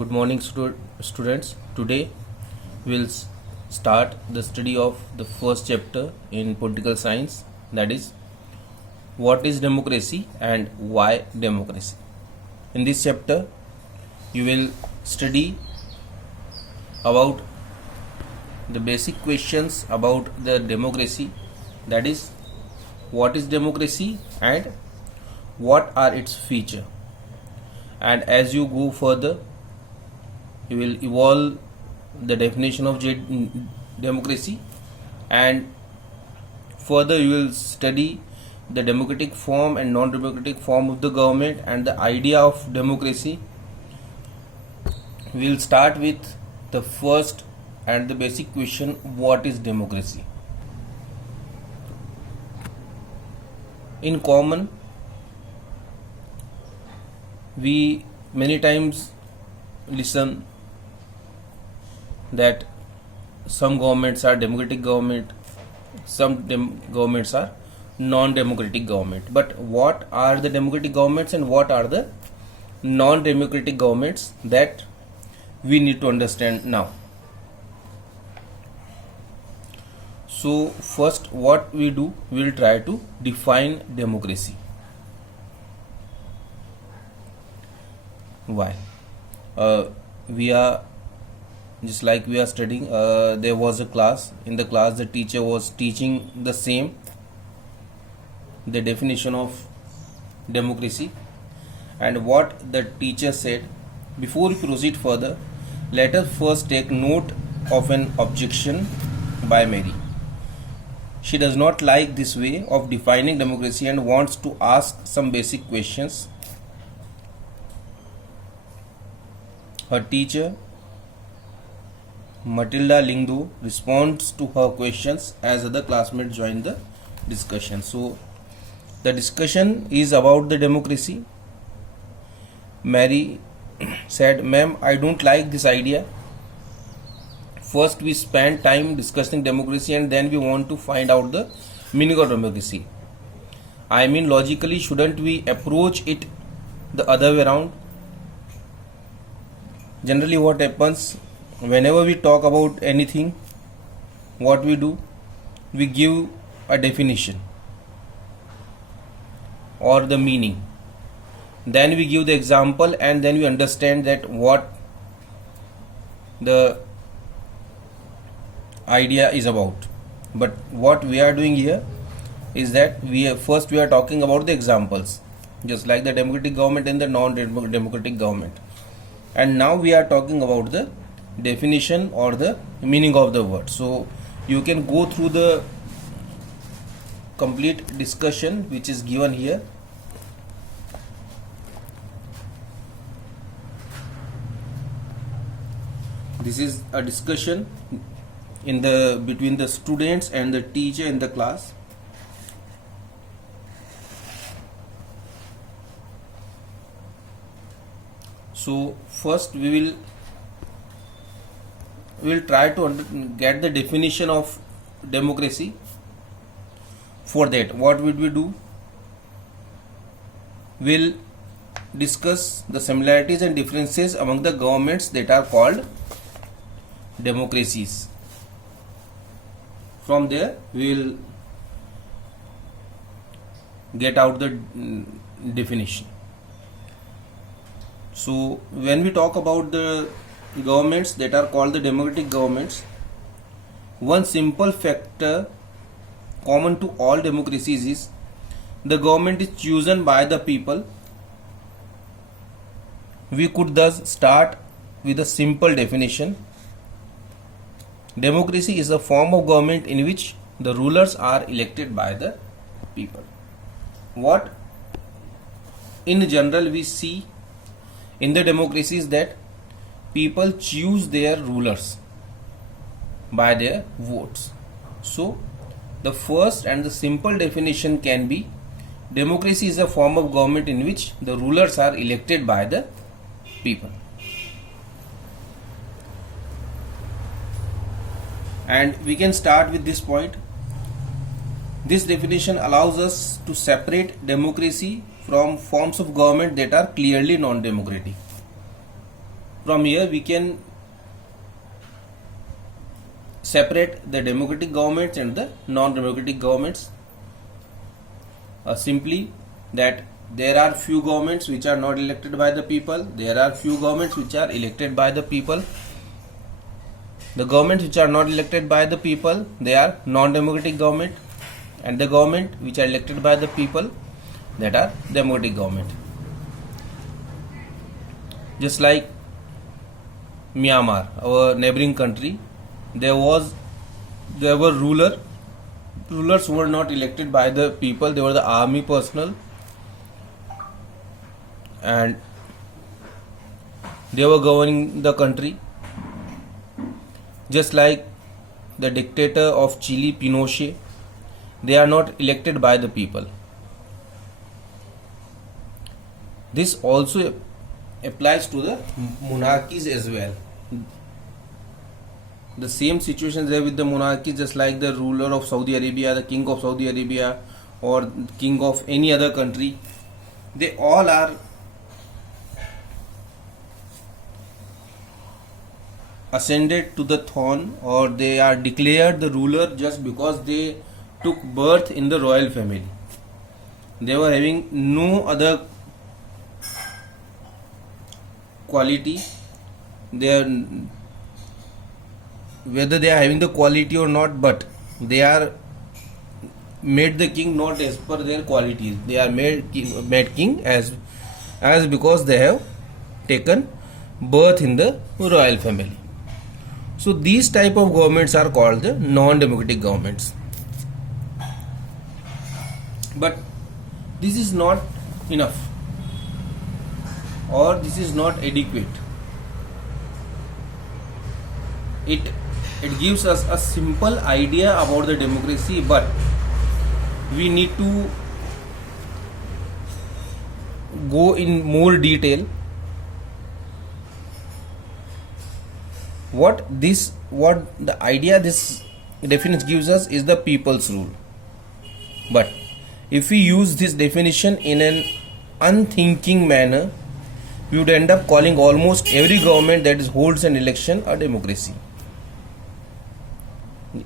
Good morning, students. Today we'll start the study of the first chapter in political science, that is, what is democracy and why democracy. In this chapter, you will study about the basic questions about the democracy, that is, what is democracy and what are its features. And as you go further, you will evolve the definition of democracy, and further you will study the democratic form and non-democratic form of the government and the idea of democracy. We will start with the first and the basic question: what is democracy? In common, we many times listen that some governments are democratic government, some governments are non-democratic government. But what are the democratic governments and what are the non-democratic governments, that we need to understand now. So first, what we do, we will try to define democracy. Why? We are just like we are studying, there was a class. In the class, the teacher was teaching the same, the definition of democracy. And what the teacher said: before we proceed further, let us first take note of an objection by Mary. She does not like this way of defining democracy and wants to ask some basic questions. Her teacher, Matilda Lingdo, responds to her questions as other classmates join the discussion. So the discussion is about the democracy. Mary said, "Ma'am, I don't like this idea. First we spend time discussing democracy and then we want to find out the meaning of democracy. I mean, logically, shouldn't we approach it the other way around? Generally, what happens whenever we talk about anything, what we do, we give a definition or the meaning. Then we give the example and then we understand that what the idea is about. But what we are doing here is that we are talking about the examples, just like the democratic government and the non-democratic government. And now we are talking about the definition or the meaning of the word. So you can go through the complete discussion which is given here. This is a discussion between the students and the teacher in the class. So first we will try to get the definition of democracy. For that, what would we do? We'll discuss the similarities and differences among the governments that are called democracies. From there, we will get out the definition. So when we talk about the governments that are called the democratic governments, one simple factor common to all democracies is the government is chosen by the people. We could thus start with a simple definition. Democracy is a form of government in which the rulers are elected by the people. What in general we see in the democracy is that people choose their rulers by their votes. So the first and the simple definition can be: democracy is a form of government in which the rulers are elected by the people. And we can start with this point. This definition allows us to separate democracy from forms of government that are clearly non-democratic. from here we can separate the democratic governments and the non-democratic governments. Simply that there are few governments which are not elected by the people, there are few governments which are elected by the people. The governments which are not elected by the people, they are non-democratic government, and the government which are elected by the people, that are democratic government. Just like Myanmar, our neighboring country, there were rulers who were not elected by the people, they were the army personnel, and they were governing the country. Just like the dictator of Chile, Pinochet, they are not elected by the people. This also applies to the monarchies as well. The same situation there with the monarchy, just like the ruler of Saudi Arabia, the king of Saudi Arabia, or king of any other country, they all are ascended to the throne, or they are declared the ruler just because they took birth in the royal family. They were having no other quality. Whether they are having the quality or not, but they are made the king not as per their qualities. They are made king as because they have taken birth in the royal family. So these type of governments are called the non-democratic governments. But this is not enough, or this is not adequate. It gives us a simple idea about the democracy, but we need to go in more detail. What the idea this definition gives us is the people's rule. But if we use this definition in an unthinking manner, we would end up calling almost every government that holds an election a democracy.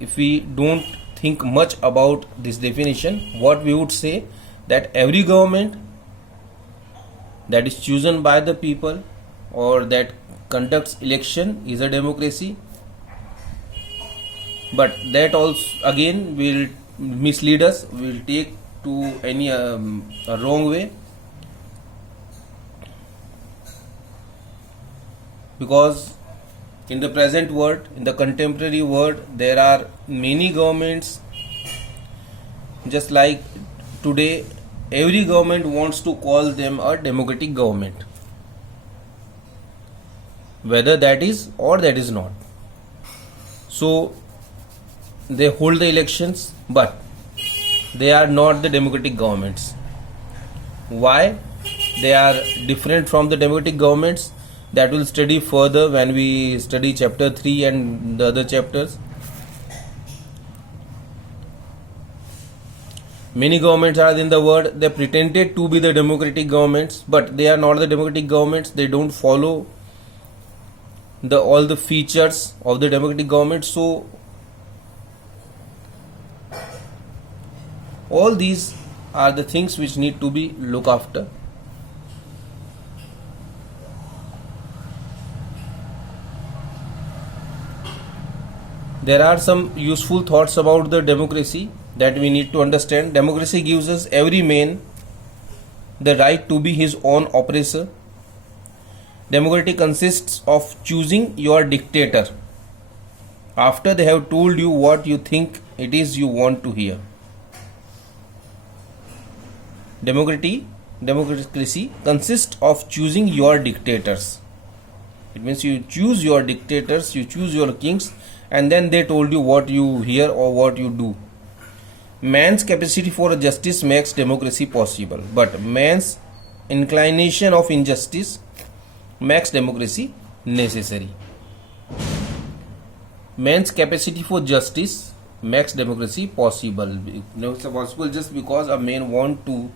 If we don't think much about this definition, what we would say, that every government that is chosen by the people or that conducts election is a democracy. But that also again will mislead us, will take to any a wrong way, because in the present world, in the contemporary world, there are many governments. Just like today, every government wants to call them a democratic government, whether that is or that is not. So they hold the elections, but they are not the democratic governments. Why they are different from the democratic governments, that we'll study further when we study chapter 3 and the other chapters. Many governments are in the world, they pretended to be the democratic governments, but they are not the democratic governments. They don't follow all the features of the democratic government. So all these are the things which need to be looked after. There are some useful thoughts about the democracy that we need to understand. Democracy gives us every man the right to be his own oppressor. Democracy consists of choosing your dictator after they have told you what you think it is you want to hear. Democracy consists of choosing your dictators. It means you choose your dictators, you choose your kings, and then they told you what you hear or what you do. Man's capacity for justice makes democracy possible, but man's inclination of injustice makes democracy necessary. Man's capacity for justice makes democracy possible. It's possible just because a man want to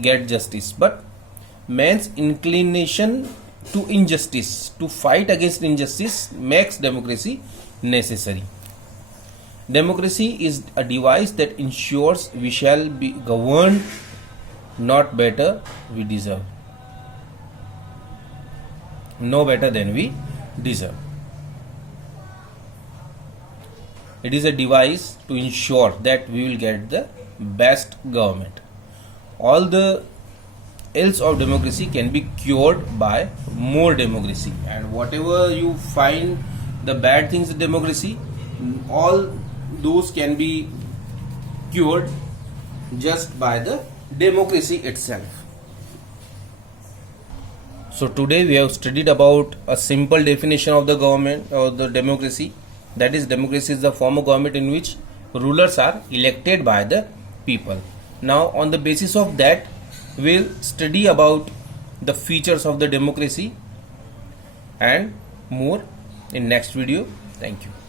get justice, but man's inclination to injustice, to fight against injustice makes democracy necessary. Democracy is a device that ensures we shall be governed not better we deserve, no better than we deserve. It is a device to ensure that we will get the best government. All the ills of democracy can be cured by more democracy, and whatever you find the bad things in democracy, all those can be cured just by the democracy itself. So today we have studied about a simple definition of the government or the democracy. That is, democracy is the form of government in which rulers are elected by the people. Now on the basis of that, we'll study about the features of the democracy and more in next video. Thank you.